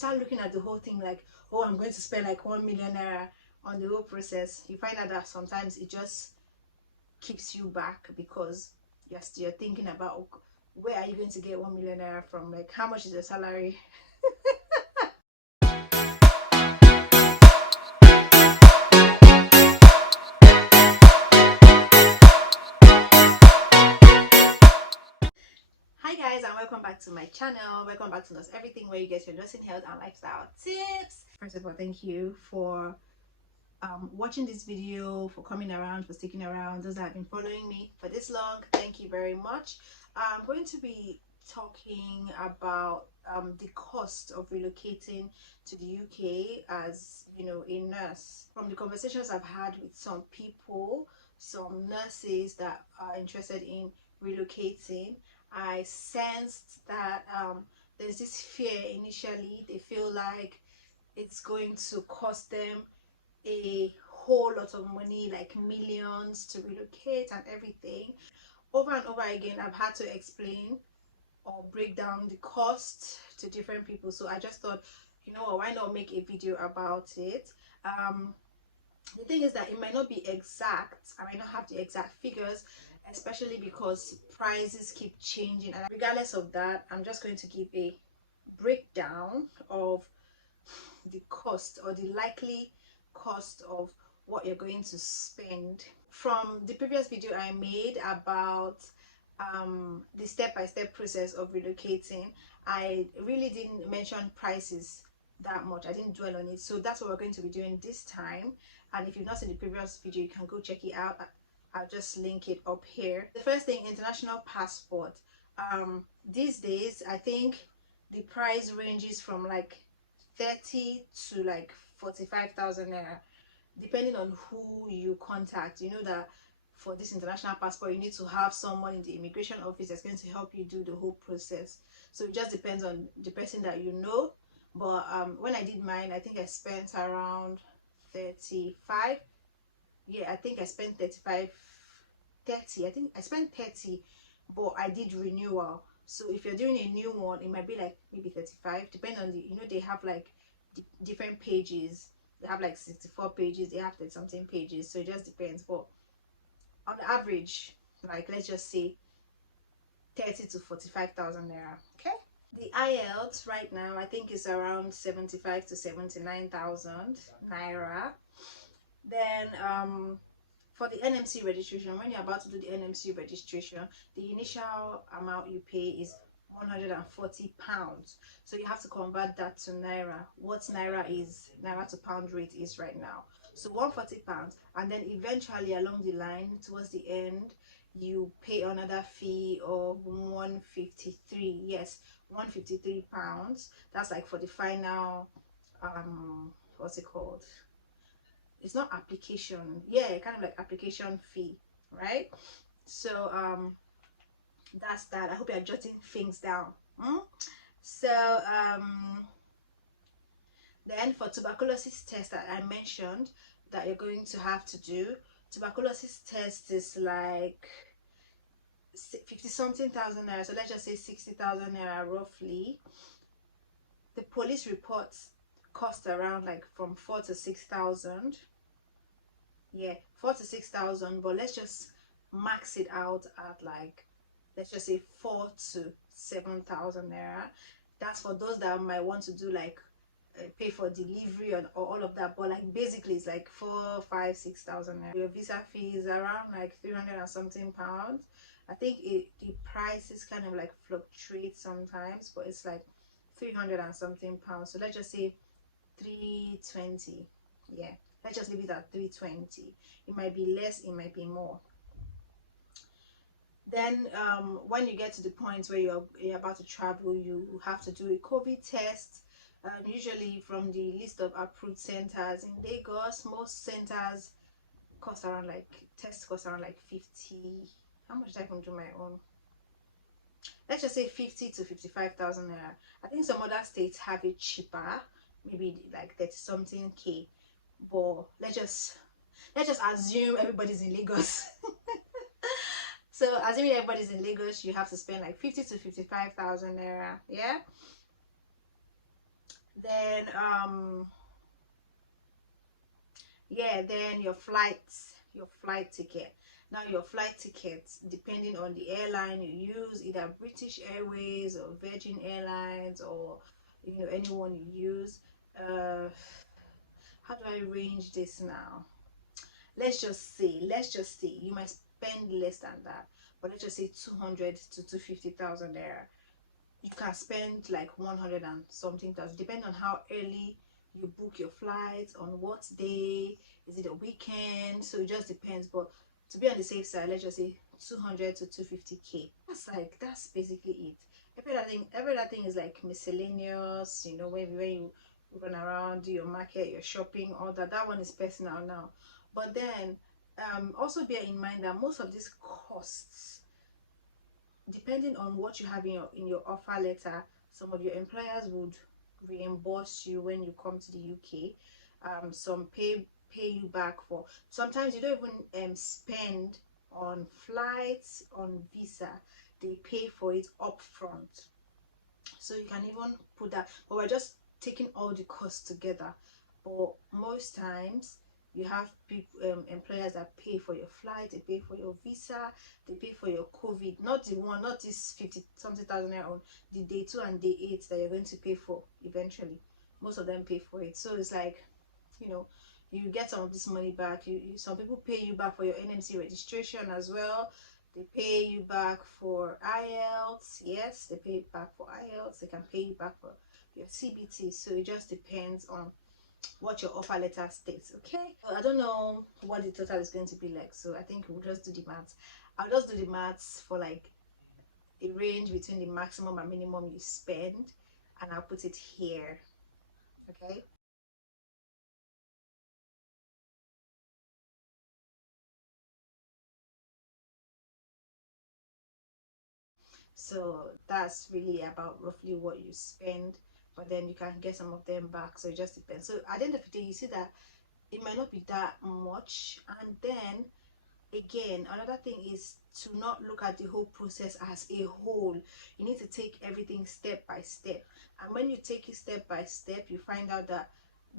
start looking at the whole thing like, oh, I'm going to spend like 1 million naira on the whole process, you find out that sometimes it just keeps you back, because you're thinking about, oh, where are you going to get 1 million naira from? Like, how much is your salary? Hi guys, and welcome back to my channel. Welcome back to Nurse Everything, where you get your nursing, health and lifestyle tips. First of all, thank you for watching this video, for coming around, for sticking around. Those that have been following me for this long, thank you very much. I'm going to be talking about the cost of relocating to the UK as, you know, a nurse. From the conversations I've had with some people, some nurses that are interested in relocating, I sensed that there's this fear initially. They feel like it's going to cost them a whole lot of money, like millions, to relocate and everything. Over and over again, I've had to explain or break down the cost to different people. So I just thought, you know, why not make a video about it? The thing is that it might not be exact. I might not have the exact figures, especially because prices keep changing. And regardless of that, I'm just going to give a breakdown of the cost, or the likely cost of what you're going to spend. From the previous video I made about the step-by-step process of relocating, I really didn't mention prices that much. I didn't dwell on it, so that's what we're going to be doing this time. And if you've not seen the previous video, you can go check it out. I'll just link it up here. The first thing, international passport. These days I think the price ranges from like 30 to like 45,000 naira, depending on who you contact. You know that for this international passport, you need to have someone in the immigration office that's going to help you do the whole process. So it just depends on the person that you know. But when I did mine, I think I spent around 35. Yeah, I think I spent 35, 30. I think I spent 30, but I did renewal. So if you're doing a new one, it might be like maybe 35, depending on the, you know, they have like different pages. They have like 64 pages, they have 30 something pages, so it just depends. But on average, like, let's just say 30 to 45,000 naira. Okay, the IELTS right now I think is around 75 to 79,000 naira. Then for the NMC registration, when you're about to do the NMC registration, the initial amount you pay is £140. So you have to convert that to naira. What naira to pound rate is right now. So £140, and then eventually along the line, towards the end, you pay another fee of 153. Yes, £153. That's like for the final what's it called? It's not application, yeah, kind of like application fee, right? So that's that. I hope you're jotting things down. So then for tuberculosis test that I mentioned that you're going to have to do, tuberculosis test is like 50 something thousand naira. So let's just say 60,000 naira roughly. The police reports cost around like from 4 to 6,000. Yeah, 4 to 6,000, but let's just max it out at like, let's just say 4 to 7,000 naira. That's for those that might want to do like pay for delivery or all of that, but like basically it's like 4, 5, 6,000 naira. Your visa fee is around like 300 and something pounds. I think the prices kind of like fluctuate sometimes, but it's like 300 and something pounds. So let's just say 320. Yeah, let's just leave it at 320. It might be less, it might be more. Then when you get to the point where you're about to travel, you have to do a COVID test. Usually from the list of approved centers in Lagos, most centers cost around like, test cost around like 50. How much did I even do my own? Let's just say 50 to 55,000 naira. I think some other states have it cheaper, maybe like 30 something K. But let's just assume everybody's in Lagos. So assuming everybody's in Lagos, you have to spend like 50 to 55,000 naira. Yeah. Then yeah, then your flight ticket. Now your flight tickets, depending on the airline you use, either British Airways or Virgin Airlines, or anyone you use. How do I arrange this now? Let's just say you might spend less than that, but let's just say 200 to 250,000 there. You can spend like 100 and something thousand, depending on how early you book your flights, on what day, is it a weekend, so it just depends. But to be on the safe side, let's just say 200 to 250k. That's basically it. Every other thing is like miscellaneous, when you run around, do your market, your shopping, all that one is personal now. But then also bear in mind that most of these costs, depending on what you have in your offer letter, some of your employers would reimburse you when you come to the UK. Some pay you back for. Sometimes you don't even spend on flights, on visa. They pay for it up front, so you can even put that. But we're just taking all the costs together. But most times you have people, employers that pay for your flight, they pay for your visa, they pay for your COVID, not this 50 something thousand naira on the day 2 and day 8 that you're going to pay for eventually. Most of them pay for it, so it's like, you get some of this money back. Some people pay you back for your NMC registration as well. They pay you back for IELTS. Yes, they pay back for IELTS. They can pay you back for your CBT. So it just depends on what your offer letter states. Okay, well, I don't know what the total is going to be like, so I think we'll just do the maths. I'll just do the maths for like a range between the maximum and minimum you spend, and I'll put it here. Okay, so that's really about roughly what you spend, but then you can get some of them back, so it just depends. So at the end of the day, you see that it might not be that much. And then again, another thing is to not look at the whole process as a whole. You need to take everything step by step, and when you take it step by step, you find out that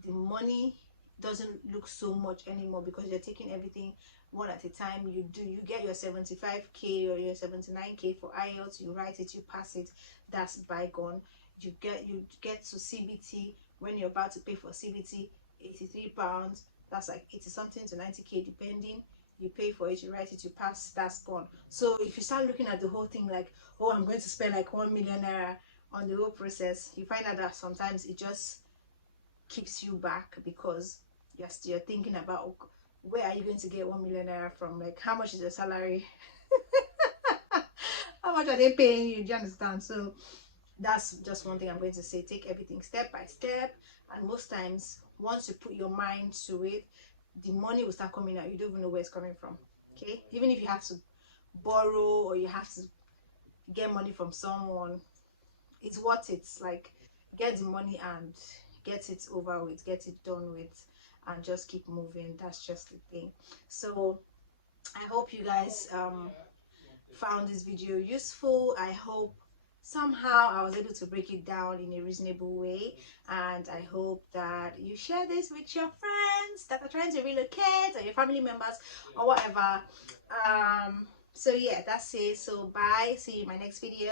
the money doesn't look so much anymore, because you're taking everything one at a time. You get your 75k or your 79k for IELTS, you write it, you pass it, that's bygone. You get to CBT. When you're about to pay for CBT, 83 pounds, that's like 80 something to 90k depending. You pay for it, you write it, you pass, that's gone. So if you start looking at the whole thing like, oh, I'm going to spend like 1 million naira on the whole process, you find out that sometimes it just keeps you back, because you're thinking about, oh, where are you going to get 1 million naira from? Like, how much is your salary? How much are they paying you? Do you understand? So that's just one thing I'm going to say. Take everything step by step, and most times once you put your mind to it, the money will start coming out. You don't even know where it's coming from. Okay, even if you have to borrow or you have to get money from someone, it's worth it. Like, get the money and get it over with, get it done with, and just keep moving. That's just the thing. So I hope you guys found this video useful. I hope somehow I was able to break it down in a reasonable way, and I hope that you share this with your friends that are trying to relocate, or your family members, or whatever. So yeah, that's it. So bye, see you in my next video.